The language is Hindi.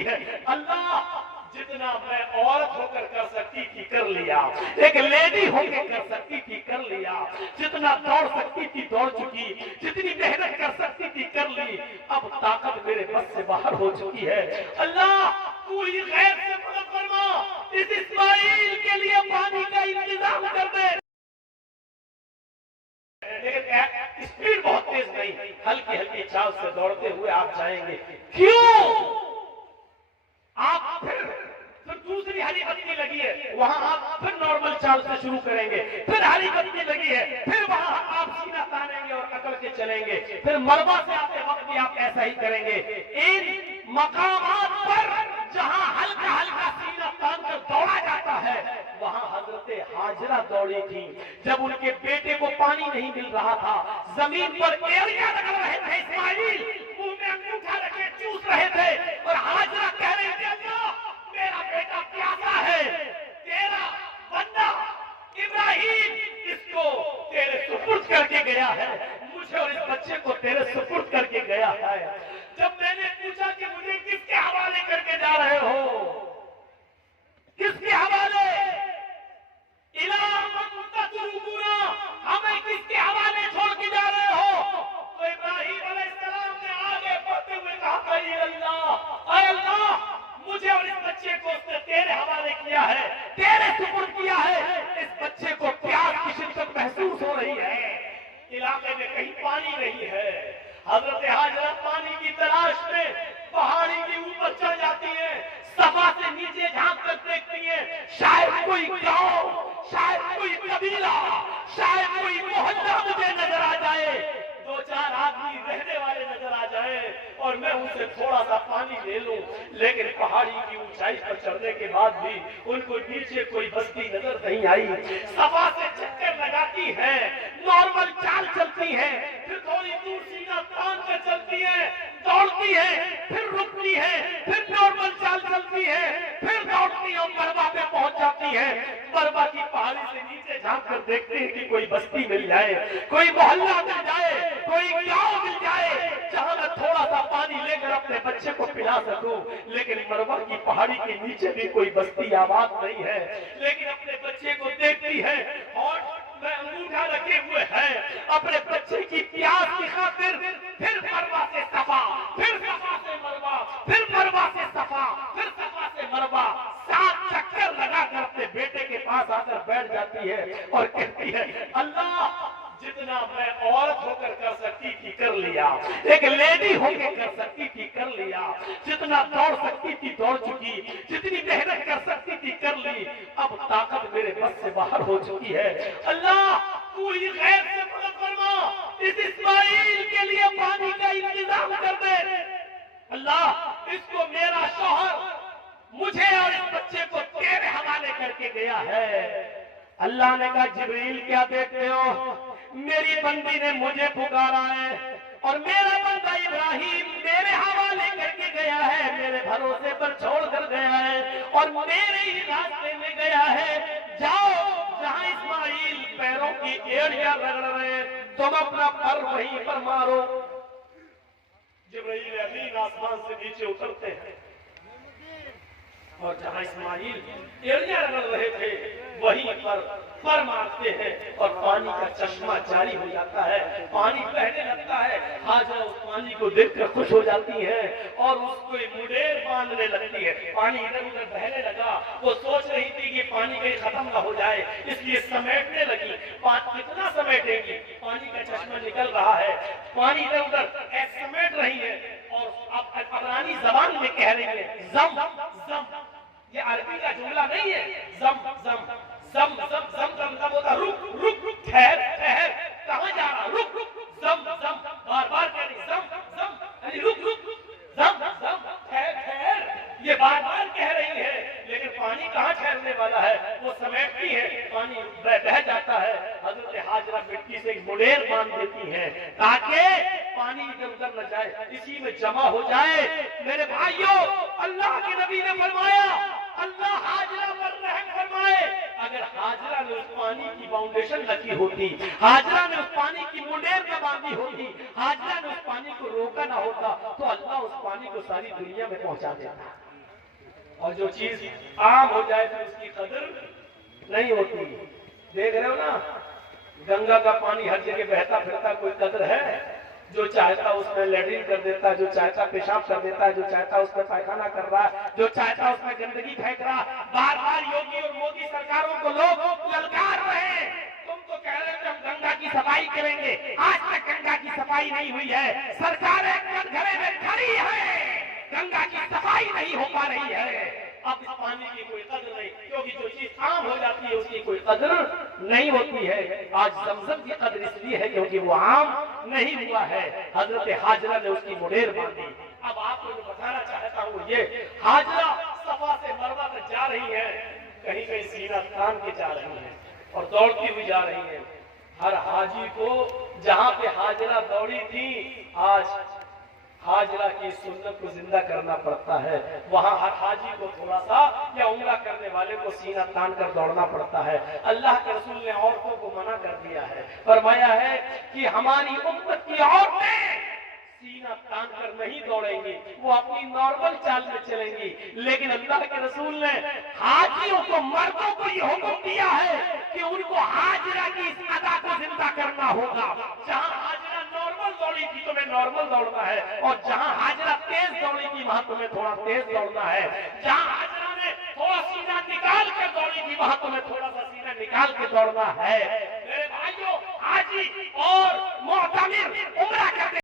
कहती है अल्लाह जितना मैं औरत होकर कर सकती थी कर लिया, एक लेडी होकर कर सकती थी कर लिया, जितना दौड़ सकती थी दौड़ चुकी, जितनी मेहनत कर सकती थी कर ली, अब ताकत मेरे बस से बाहर हो चुकी है। अल्लाह तू ही गैर से मदद फरमा, इस इस्माइल के लिए पानी का इंतजाम कर दे। लेकिन स्पीड बहुत तेज नहीं, हल्की हल्की चाल से दौड़ते हुए आप जाएंगे। क्यों? आप फिर दूसरी हरी बत्ती लगी है, वहां आप फिर नॉर्मल चाल से शुरू करेंगे, फिर हरी बत्ती लगी है, फिर वहां आप सीना तानेंगे और अकड़ के चलेंगे, फिर मरवा से आते वक्त भी आप ऐसा ही करेंगे। इन मकामात पर जहां हल्का हल्का सीना तान कर दौड़ा जाता है, वहां हजरत हाजरा दौड़ी थी। जब उनके बेटे को पानी नहीं मिल रहा था, जमीन पर एड़ियां रगड़ रहे थे इस्माइल, मुंह में अंगूठा रखे चूस रहे थे, और हाजरा कह रहे थे अल्लाह मेरा बेटा प्यासा है, तेरा बंदा इब्राहिम इसको तेरे सुपुर्द करके गया है, मुझे और इस बच्चे को तेरे सुपुर्द करके गया है। जब मैंने पूछा कि मुझे किसके हवाले करके जा रहे हो, किसके हवाले, हमें किसके हवाले छोड़ के जा रहे हो, तो इब्राहिम अलैहिस्सलाम ने आगे बढ़ते हुए कहा अल्लाह मुझे और इस बच्चे को उसने तेरे हवाले किया है, तेरे सुपुर्द किया है। इस बच्चे को प्यास की शिद्दत महसूस हो रही है, इलाके में कहीं पानी नहीं है। हजरत हाजरा पानी की तलाश में पहाड़ी के ऊपर चढ़ जाती है, सफा से नीचे झांक कर देखती है, शायद कोई गांव, शायद कोई कबीला, शायद कोई मोहल्ला मुझे नजर आ जाए, दो चार आदमी रहने वाले नजर आ जाए और मैं उनसे थोड़ा सा पानी ले लूं। लेकिन पहाड़ी की ऊंचाई पर चढ़ने के बाद भी उनको नीचे कोई बस्ती नजर नहीं आई। सफा से चक्कर लगाती है, नॉर्मल चाल चलती है, फिर थोड़ी दूर सीना तान कर चलती है, दौड़ती है, फिर रुकती है, फिर नॉर्मल चाल चलती है, फिर दौड़ती है, मरवा पे पहुंच जाती है। मरवा की पहाड़ी से नीचे झांक कर देखते हैं कि कोई बस्ती मिल जाए, कोई मोहल्ला मिल जाए, कोई गांव मिल जाए जहां मैं थोड़ा सा पानी लेकर अपने बच्चे को पिला सकूं। लेकिन मरवा की पहाड़ी के नीचे भी कोई बस्ती आबाद नहीं है। लेकिन अपने बच्चे को देखती है और मैं अंगूठा रखे हुए है, अपने बच्चे की प्यास की खातिर फिर मरवा से सफा, फिर सफा से मरवा, फिर मरवा से सफा, फिर सफा से मरवा, 7 चक्कर लगाकर अपने बेटे के पास आकर बैठ जाती है और कहती है अल्लाह जितना मैं औरत होकर कर सकती थी कर लिया, एक लेडी होकर कर सकती थी कर लिया, जितना दौड़ सकती थी दौड़ चुकी, जितनी मेहनत कर सकती थी कर ली, अब ताकत मेरे बस से बाहर हो चुकी है। अल्लाह तू ही गैर से मदद फरमा, इस इस्माइल के लिए पानी का इंतजाम कर दे। अल्लाह इसको मेरा शौहर मुझे और इस बच्चे को तेरे हवाले करके गया है। अल्लाह ने कहा जिब्रील क्या देखते हो, मेरी बंदी ने मुझे पुकारा है और मेरा बंदा इब्राहिम मेरे हवाले करके गया है, मेरे भरोसे पर छोड़ कर गया है और मेरे ही रास्ते में गया है। जाओ जहां इस्माइल पैरों की एड़ियां रगड़ रहे, तुम अपना पर वहीं पर मारो। जिब्रील अमीन आसमान से नीचे उतरते हैं और जहां इस्माइल एड़ियां रगड़ रहे थे वहीं पर मारते हैं और पानी का चश्मा जारी हो जाता है, पानी बहने लगता है। हाजरा उस पानी को देखकर खुश हो जाती है और उसको मुंडेर बांधने लगती है। पानी इधर उधर बहने लगा, वो सोच रही थी कि पानी कहीं खत्म ना हो जाए, इसलिए समेटने लगी। कितना समेटेगी, पानी का चश्मा निकल रहा है, पानी इधर उधर समेट रही है और अब अबरानी जबान में कह रही है जम जम, ये अरबी का जुमला नहीं है, जम जम जम जम जम जम जम होता रुक रुक रुक, ठहर ठहर, कहां जा रहा, रुक रुक, जम जम, बार बार कह रही जम जम, अरे रुक रुक, जम जम, ठहर ठहर, ये बार बार कह रही है। लेकिन पानी कहां ठहरने वाला है, वो समेटती है, पानी बह जाता है। हजरत हाजरा मिट्टी से एक मुंडेर बांध देती है ताकि पानी इधर उधर न जाए, इसी में जमा हो जाए। मेरे भाइयों, अल्लाह के नबी ने फरमाया अल्लाह हाजरा पर रहम फरमाए। अगर हाजरा ने उस पानी की फाउंडेशन रखी होती, हाजरा ने उस पानी की मुंडेर न बांधी होती, हाजरा ने उस पानी को रोका ना होता, तो अल्लाह उस पानी को सारी दुनिया में पहुंचा देता। और जो चीज आम हो जाए तो उसकी कदर नहीं होती। देख रहे हो ना, गंगा का पानी हर जगह बहता फिरता, कोई कदर है? जो चाहता उसमें लैट्रिन कर देता, जो चाहता पेशाब कर देता, जो चाहता उसमें पायखाना कर रहा, जो चाहता उसमें गंदगी फेंक रहा। बार बार योगी और मोदी सरकारों को लोग ललकार रहे हैं, तुम तो कह रहे हो कि हम गंगा की सफाई करेंगे। आज तक गंगा की सफाई नहीं हुई है, सरकारें कटघरे में खड़ी है, गंगा की सफाई नहीं हो पा रही है। अब इस पानी की कोई कदर नहीं, क्योंकि जो चीज आम हो जाती है उसकी कोई कदर नहीं होती है। आज जमजम की कदर इसलिए है क्योंकि वो आम नहीं हुआ है। हजरत हाजरा ने उसकी मुडेर बांधी। अब आपको जो बताना चाहता हूँ ये, हाजरा सफा से मरवा तक जा रही है, कहीं कहीं सीना तान के जा रही है और दौड़ती हुई जा रही है। हर हाजी को जहाँ पे हाजरा दौड़ी थी, आज हाजरा की सुन्नत को जिंदा करना पड़ता है। वहाँ हर हाजी को थोड़ा सा या उम्रा करने वाले को सीना तान कर दौड़ना पड़ता है। अल्लाह के रसूल ने औरतों को मना कर दिया है, फरमाया है कि हमारी उम्मत की औरतें सीना तान कर नहीं दौड़ेंगी, वो अपनी नॉर्मल चाल में चलेंगी। लेकिन अल्लाह के रसूल ने हाजियों को, मर्दों को ये हुक्म दिया है कि उनको हाजरा की इस अदा को जिंदा करना होगा। जहाँ हाजरा नॉर्मल दौड़ी थी तुम्हें नॉर्मल दौड़ना है, और जहाँ हाजरा तेज दौड़ी थी वहां तुम्हें थोड़ा तेज दौड़ना है। जहाँ हाजरा ने थोड़ा सीना निकाल कर दौड़ी थी वहां तुम्हें थोड़ा सा सीना निकाल के दौड़ना है। मेरे भाइयों, हाजी और मुअतमिर उम्रा करने